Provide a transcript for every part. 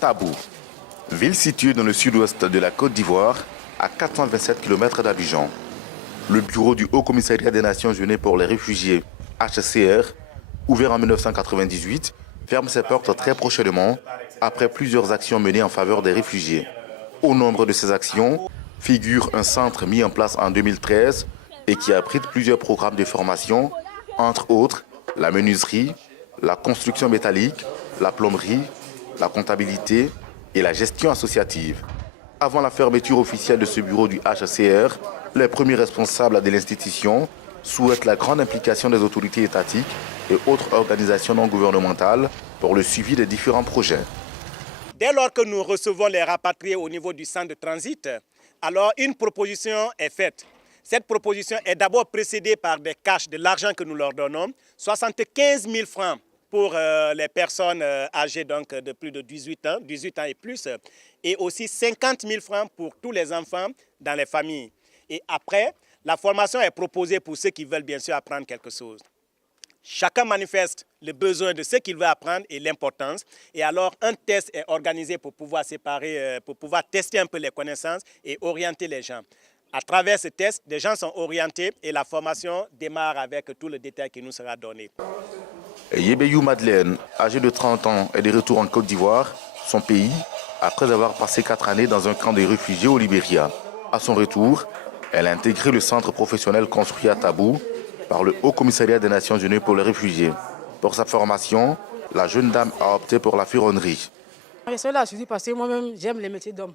Tabou, ville située dans le sud-ouest de la Côte d'Ivoire, à 427 km d'Abidjan. Le bureau du Haut Commissariat des Nations Unies pour les réfugiés, HCR, ouvert en 1998, ferme ses portes très prochainement après plusieurs actions menées en faveur des réfugiés. Au nombre de ces actions figure un centre mis en place en 2013 et qui abrite plusieurs programmes de formation, entre autres la menuiserie, la construction métallique, la plomberie, la comptabilité et la gestion associative. Avant la fermeture officielle de ce bureau du HCR, les premiers responsables de l'institution souhaitent la grande implication des autorités étatiques et autres organisations non gouvernementales pour le suivi des différents projets. Dès lors que nous recevons les rapatriés au niveau du centre de transit, alors une proposition est faite. Cette proposition est d'abord précédée par des cash, de l'argent que nous leur donnons, 75 000 francs pour les personnes âgées donc, de plus de 18 ans et plus, et aussi 50 000 francs pour tous les enfants dans les familles. Et après, la formation est proposée pour ceux qui veulent bien sûr apprendre quelque chose. Chacun manifeste le besoin de ce qu'il veut apprendre et l'importance. Et alors, un test est organisé pour pouvoir séparer, pour pouvoir tester un peu les connaissances et orienter les gens. À travers ce test, les gens sont orientés et la formation démarre avec tout le détail qui nous sera donné. Yebeyou Madeleine, âgée de 30 ans, est de retour en Côte d'Ivoire, son pays, après avoir passé 4 années dans un camp de réfugiés au Libéria. À son retour, elle a intégré le centre professionnel construit à Tabou par le Haut Commissariat des Nations Unies pour les réfugiés. Pour sa formation, la jeune dame a opté pour la furonnerie. Je suis là parce que moi-même, j'aime les métiers d'homme.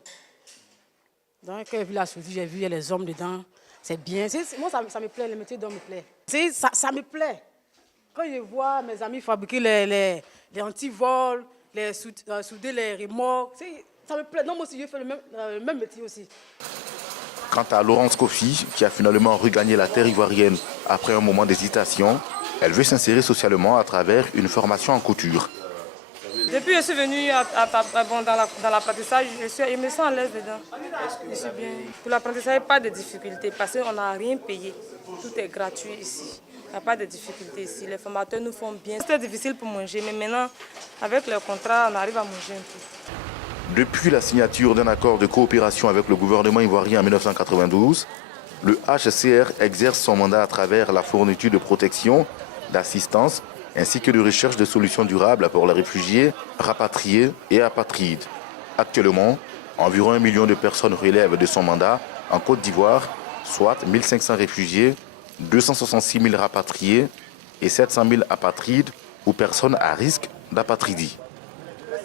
Donc, quand j'ai vu la soudure, j'ai vu les hommes dedans. C'est bien. Moi, ça me plaît, les métiers d'homme me plaît. Ça me plaît. Quand je vois mes amis fabriquer les antivols, souder les remorques, ça me plaît. Non, moi aussi, je fais le même métier aussi. Quant à Laurence Kofi, qui a finalement regagné la terre ivoirienne après un moment d'hésitation, elle veut s'insérer socialement à travers une formation en couture. Depuis que je suis venue dans l'apprentissage, je me sens à l'aise dedans. Je suis bien. Pour l'apprentissage, pas de difficultés parce qu'on n'a rien payé. Tout est gratuit ici. Il n'y a pas de difficultés ici. Les formateurs nous font bien. C'était difficile pour manger, mais maintenant, avec le contrat, on arrive à manger un peu. Depuis la signature d'un accord de coopération avec le gouvernement ivoirien en 1992, le HCR exerce son mandat à travers la fourniture de protection, d'assistance, ainsi que de recherche de solutions durables pour les réfugiés, rapatriés et apatrides. Actuellement, environ 1 million de personnes relèvent de son mandat en Côte d'Ivoire, soit 1 500 réfugiés, 266 000 rapatriés et 700 000 apatrides ou personnes à risque d'apatridie.